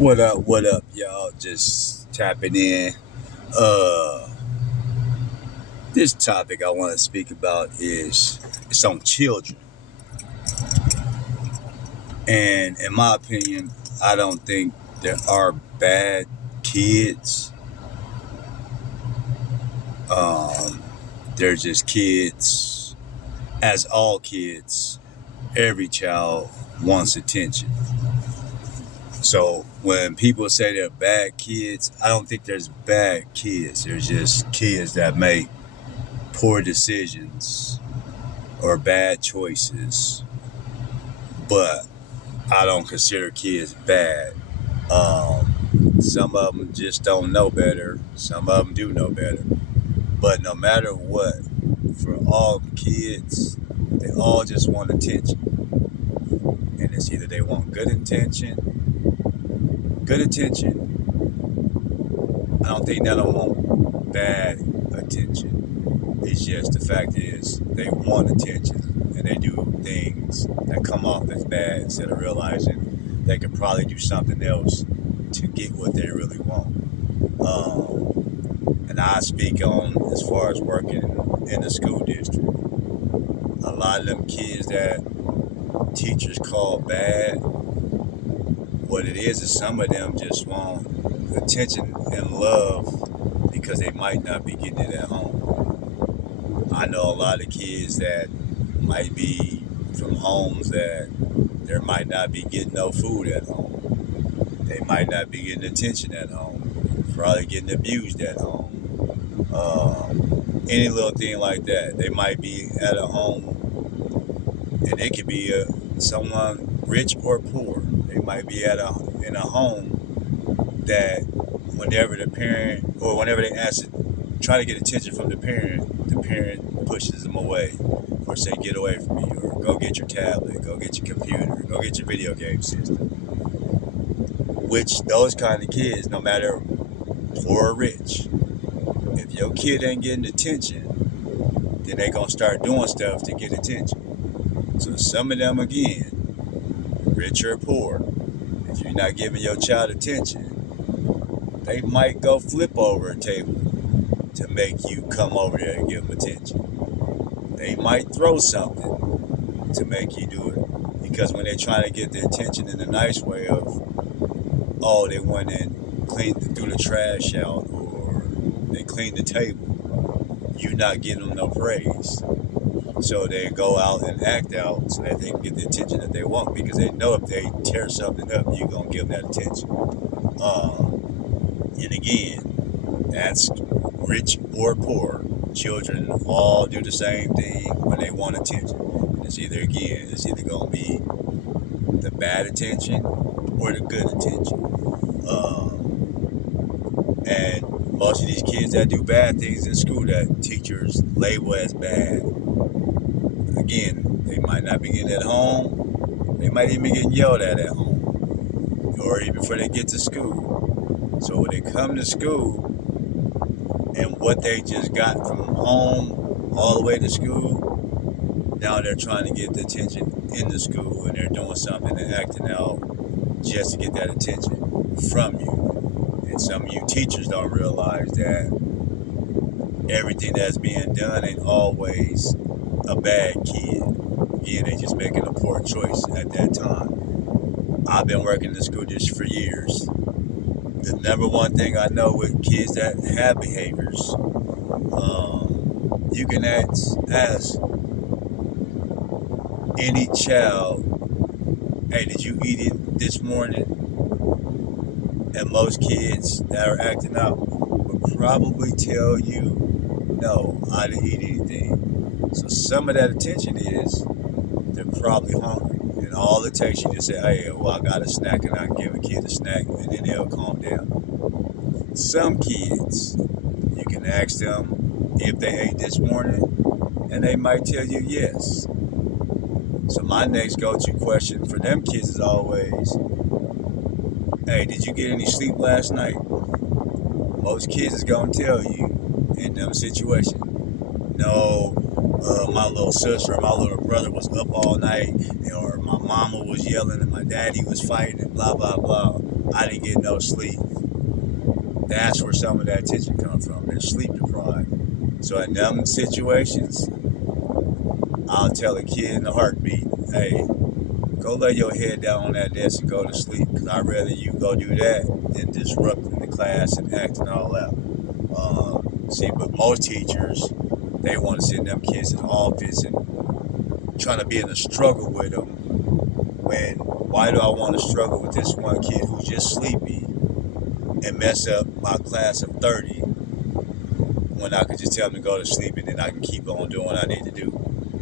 What up, y'all? Just tapping in. Uh this topic I want to speak about is it's on children. And in my opinion, I don't think there are bad kids. Um they're just kids. As all kids, every child wants attention. So when people say they're bad kids, I don't think there's bad kids. There's just kids that make poor decisions or bad choices, but I don't consider kids bad. Some of them just don't know better. Some of them do know better. But no matter what, for all kids, they all just want attention. And it's either they want good attention. I don't think none of them want bad attention. It's just the fact is they want attention and they do things that come off as bad instead of realizing they could probably do something else to get what they really want. And I speak on as far as working in the school district. A lot of them kids that teachers call bad, what it is some of them just want attention and love because they might not be getting it at home. I know a lot of kids that might be from homes that there might not be getting no food at home. They might not be getting attention at home. Probably getting abused at home. Any little thing like that. They might be at a home, and it could be someone rich or poor. They might be in a home that whenever the parent or whenever they ask to try to get attention from the parent pushes them away or say get away from me or go get your tablet, go get your computer, go get your video game system. Which those kind of kids, no matter poor or rich, if your kid ain't getting attention, then they gonna start doing stuff to get attention. So some of them again, rich or poor, if you're not giving your child attention, they might go flip over a table to make you come over there and give them attention. They might throw something to make you do it. Because when they're trying to get the attention in a nice way of, oh, they went and cleaned, threw the trash out, or they cleaned the table, you're not giving them no praise. So they go out and act out so that they can get the attention that they want because they know if they tear something up, you're going to give them that attention. And again, that's rich or poor. Children all do the same thing when they want attention. It's either going to be the bad attention or the good attention. And most of these kids that do bad things in school that teachers label as bad, again, they might not be getting at home. They might even be getting yelled at home, or even before they get to school. So when they come to school, and what they just got from home all the way to school, now they're trying to get the attention in the school, and they're doing something and acting out just to get that attention from you. And some of you teachers don't realize that everything that's being done ain't always a bad kid. Again, they just making a poor choice at that time. I've been working in the school district for years. The number one thing I know with kids that have behaviors, you can ask any child, hey, did you eat it this morning? And most kids that are acting out will probably tell you, no, I didn't eat anything. So some of that attention is they're probably hungry. And all it takes you to say, hey, well, I got a snack and I can give a kid a snack and then they'll calm down. Some kids, you can ask them if they ate this morning and they might tell you yes. So my next go-to question for them kids is always, hey, did you get any sleep last night? Most kids is gonna tell you in them situations, no, my little sister or my little brother was up all night, or my mama was yelling and my daddy was fighting and blah, blah, blah. I didn't get no sleep. That's where some of that attention comes from. They're sleep deprived. So in them situations, I'll tell a kid in a heartbeat, hey, go lay your head down on that desk and go to sleep. Because I'd rather you go do that than disrupting the class and acting all out. See, but most teachers, they want to send them kids in the office and trying to be in a struggle with them. When, why do I want to struggle with this one kid who's just sleepy and mess up my class of 30 when I could just tell him to go to sleep and then I can keep on doing what I need to do.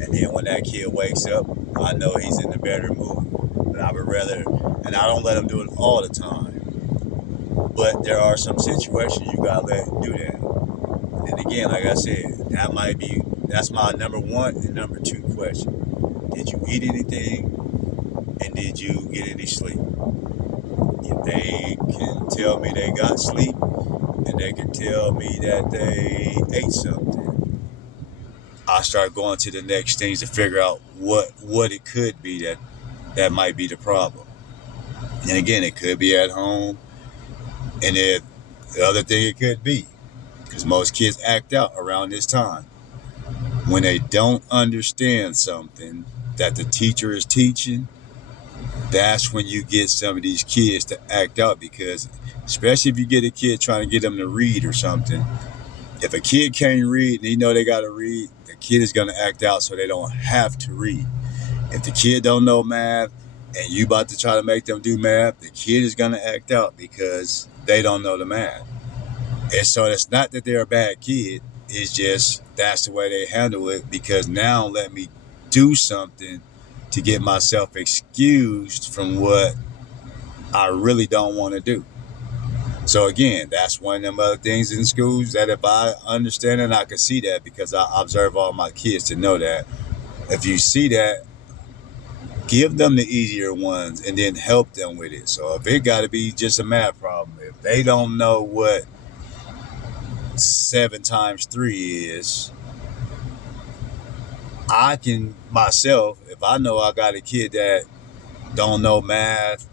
And then when that kid wakes up, I know he's in a better mood. But I would rather, and I don't let him do it all the time. But there are some situations you gotta let him do that. And again, like I said, that's my number one and number two question. Did you eat anything? And did you get any sleep? If they can tell me they got sleep, and they can tell me that they ate something, I start going to the next things to figure out what it could be that might be the problem. And again, it could be at home, and if the other thing it could be, because most kids act out around this time when they don't understand something that the teacher is teaching. That's when you get some of these kids to act out, because especially if you get a kid trying to get them to read or something, if a kid can't read and they know they got to read, the kid is going to act out so they don't have to read. If the kid don't know math and you about to try to make them do math, the kid is going to act out because they don't know the math. And so it's not that they're a bad kid. It's just that's the way they handle it, because now let me do something to get myself excused from what I really don't want to do. So again, that's one of them other things in schools that if I understand it, I can see that because I observe all my kids to know that. If you see that, give them the easier ones and then help them with it. So if it got to be just a math problem, if they don't know what 7 times 3 is, I can myself, if I know I got a kid that don't know math,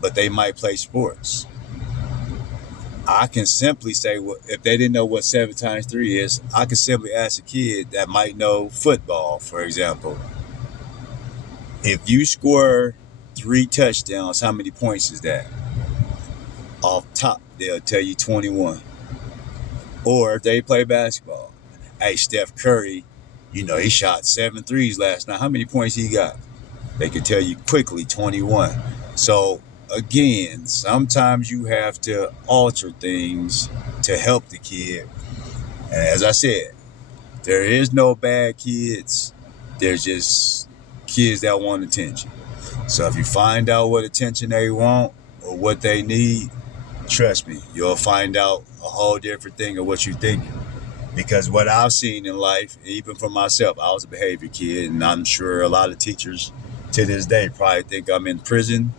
but they might play sports, I can simply say, well, if they didn't know what 7 times 3 is, I can simply ask a kid that might know football, for example. If you score 3 touchdowns, how many points is that? Off top, they'll tell you 21. Or if they play basketball, hey, Steph Curry, he shot 7 threes last night. How many points he got? They can tell you quickly 21. So again, sometimes you have to alter things to help the kid. And as I said, there is no bad kids. There's just kids that want attention. So if you find out what attention they want or what they need, trust me, you'll find out a whole different thing of what you're thinking. Because what I've seen in life, even for myself, I was a behavior kid, and I'm sure a lot of teachers to this day probably think I'm in prison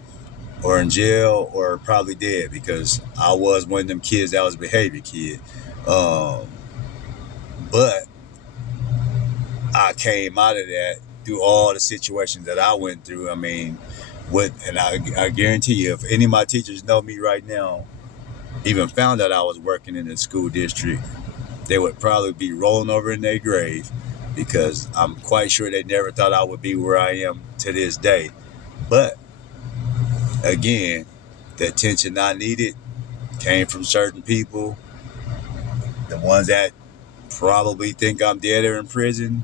or in jail or probably dead, because I was one of them kids that was a behavior kid. But I came out of that through all the situations that I went through. I mean, I guarantee you, if any of my teachers know me right now, even found out I was working in the school district, they would probably be rolling over in their grave, because I'm quite sure they never thought I would be where I am to this day. But again, the attention I needed came from certain people. The ones that probably think I'm dead or in prison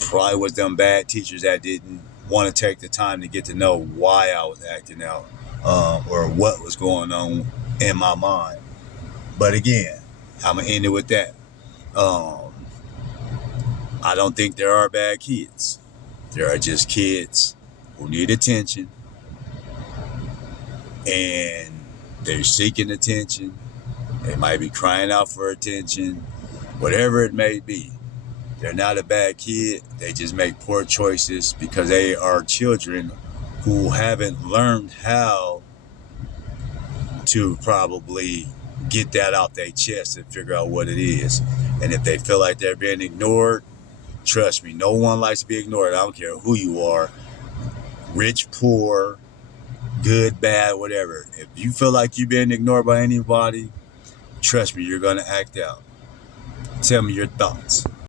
probably was them bad teachers that didn't want to take the time to get to know why I was acting out, or what was going on in my mind. But again, I'm going to end it with that. I don't think there are bad kids. There are just kids who need attention, and they're seeking attention. They might be crying out for attention, whatever it may be. They're not a bad kid. They just make poor choices because they are children who haven't learned how to probably get that out their chest and figure out what it is. And if they feel like they're being ignored, trust me, no one likes to be ignored. I don't care who you are, rich, poor, good, bad, whatever. If you feel like you've been ignored by anybody, trust me, you're gonna act out. Tell me your thoughts.